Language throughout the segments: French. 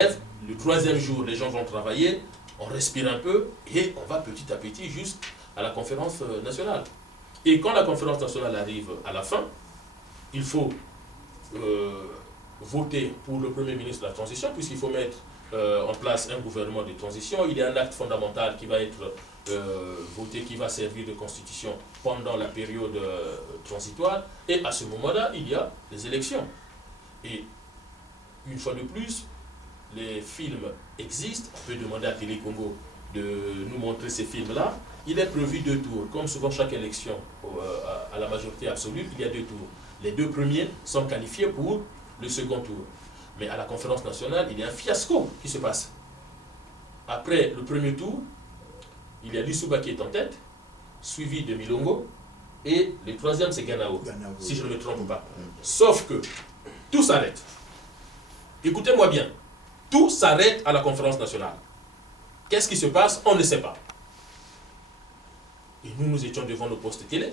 Le troisième jour, les gens vont travailler, on respire un peu et on va petit à petit juste à la conférence nationale. Et quand la conférence nationale arrive à la fin, il faut voter pour le Premier ministre de la transition, puisqu'il faut mettre en place un gouvernement de transition. Il y a un acte fondamental qui va être voté, qui va servir de constitution pendant la période transitoire. Et à ce moment-là, il y a les élections. Et une fois de plus, les films existent. On peut demander à Télé Congo de nous montrer ces films-là. Il est prévu 2 tours. Comme souvent chaque élection à la majorité absolue, il y a 2 tours. Les 2 premiers sont qualifiés pour le second tour. Mais à la conférence nationale, il y a un fiasco qui se passe. Après le premier tour, il y a Lissouba qui est en tête, suivi de Milongo, et le troisième c'est Ganao, si je ne me trompe pas. Sauf que tout s'arrête. Écoutez-moi bien, tout s'arrête à la conférence nationale. Qu'est-ce qui se passe? On ne sait pas. Et nous étions devant nos postes télé.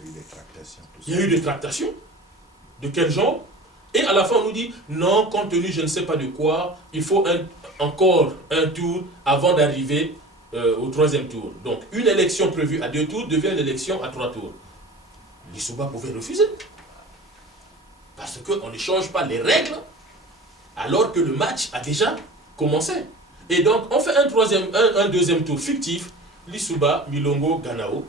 Il y a eu des tractations. Il y a eu des tractations. De quel genre? Et à la fin, on nous dit, non, compte tenu je ne sais pas de quoi, il faut encore un tour avant d'arriver au troisième tour. Donc, une élection prévue à 2 tours devient une élection à 3 tours. Lissouba pouvait refuser. Parce qu'on ne change pas les règles alors que le match a déjà commencé. Et donc, on fait un deuxième tour fictif, Lissouba, Milongo, Ganao.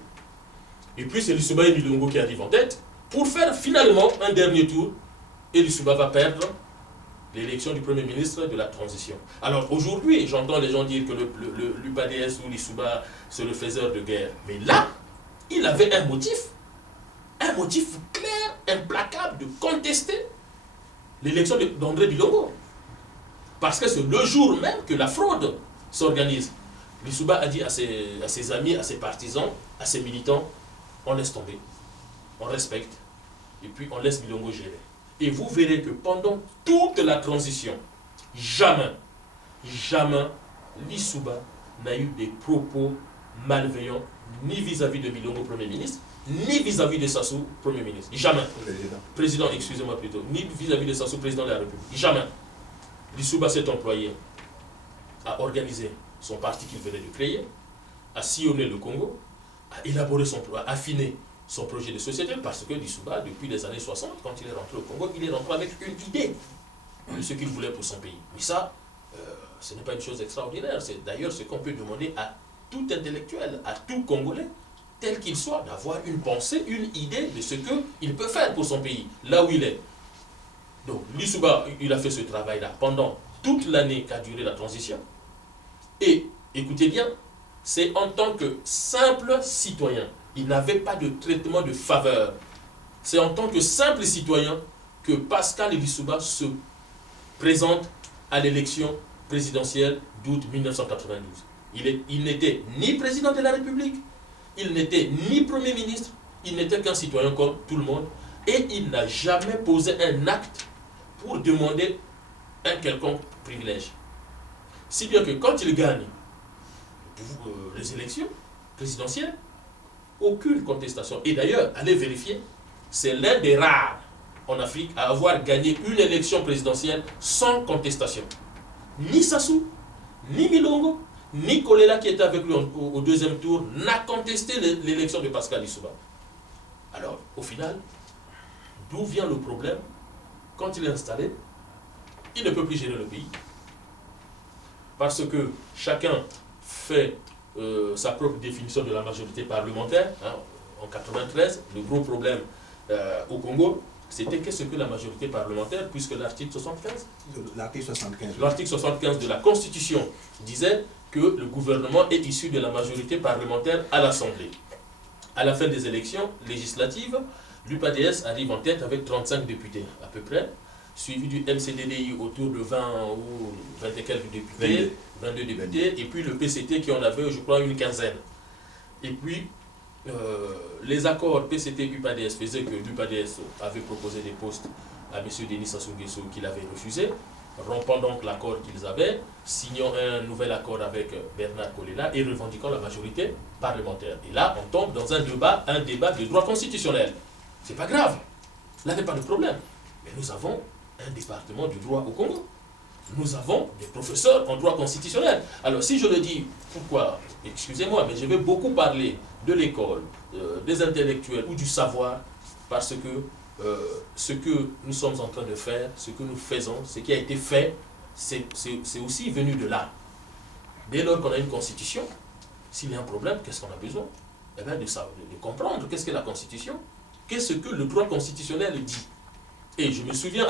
Et puis, c'est Lissouba et Milongo qui arrivent en tête pour faire finalement un dernier tour. Et Lissouba va perdre l'élection du Premier ministre de la transition. Alors aujourd'hui, j'entends les gens dire que l'UPADS ou Lissouba, c'est le faiseur de guerre. Mais là, il avait un motif clair, implacable de contester l'élection d'André Bilongo. Parce que c'est le jour même que la fraude s'organise. Lissouba a dit à ses amis, à ses partisans, à ses militants, on laisse tomber, on respecte, et puis on laisse Bilongo gérer. Et vous verrez que pendant toute la transition, jamais Lissouba n'a eu des propos malveillants, ni vis-à-vis de Milongo, Premier ministre, ni vis-à-vis de Sassou, Premier ministre. Jamais. Président, excusez-moi plutôt. Ni vis-à-vis de Sassou, président de la République. Jamais. Lissouba s'est employé à organiser son parti qu'il venait de créer, à sillonner le Congo, à élaborer à affiner son projet de société, parce que Lissouba, depuis les années 60, quand il est rentré au Congo, il est rentré avec une idée de ce qu'il voulait pour son pays. Mais ça, ce n'est pas une chose extraordinaire. C'est d'ailleurs ce qu'on peut demander à tout intellectuel, à tout Congolais, tel qu'il soit, d'avoir une pensée, une idée de ce qu'il peut faire pour son pays, là où il est. Donc, Lissouba, il a fait ce travail-là pendant toute l'année qu'a duré la transition. Et, écoutez bien, c'est en tant que simple citoyen. Il n'avait pas de traitement de faveur. C'est en tant que simple citoyen que Pascal Lissouba se présente à l'élection présidentielle d'août 1992. Il n'était ni président de la République, il n'était ni Premier ministre, il n'était qu'un citoyen comme tout le monde, et il n'a jamais posé un acte pour demander un quelconque privilège. Si bien que quand il gagne les élections présidentielles, aucune contestation. Et d'ailleurs, allez vérifier, c'est l'un des rares en Afrique à avoir gagné une élection présidentielle sans contestation. Ni Sassou, ni Milongo, ni Kolela qui était avec lui au deuxième tour n'a contesté l'élection de Pascal Lissouba. Alors, au final, d'où vient le problème? Quand il est installé, il ne peut plus gérer le pays. Parce que chacun fait sa propre définition de la majorité parlementaire. Hein. En 1993, le gros problème au Congo, c'était qu'est-ce que la majorité parlementaire, puisque l'article 75 de la Constitution disait que le gouvernement est issu de la majorité parlementaire à l'Assemblée. À la fin des élections législatives, l'UPADS arrive en tête avec 35 députés à peu près, suivi du MCDDI autour de 20 ou 20 et quelques députés, 22 députés, et puis le PCT qui en avait, je crois, une quinzaine. Et puis, les accords PCT-UPADS faisaient que l'UPADS avait proposé des postes à M. Denis Sassou Nguesso qu'il avait refusé, rompant donc l'accord qu'ils avaient, signant un nouvel accord avec Bernard Kolela et revendiquant la majorité parlementaire. Et là, on tombe dans un débat de droit constitutionnel. C'est pas grave, là n'est pas de problème. Mais nous avons un département du droit au Congo. nous avons des professeurs en droit constitutionnel. Alors si je le dis, pourquoi? Excusez-moi, mais je vais beaucoup parler de l'école, des intellectuels ou du savoir, parce que ce que nous sommes en train de faire, ce que nous faisons, ce qui a été fait, c'est aussi venu de là. Dès lors qu'on a une constitution, s'il y a un problème, qu'est-ce qu'on a besoin? Eh bien de comprendre qu'est-ce que la constitution, qu'est-ce que le droit constitutionnel dit. Et je me souviens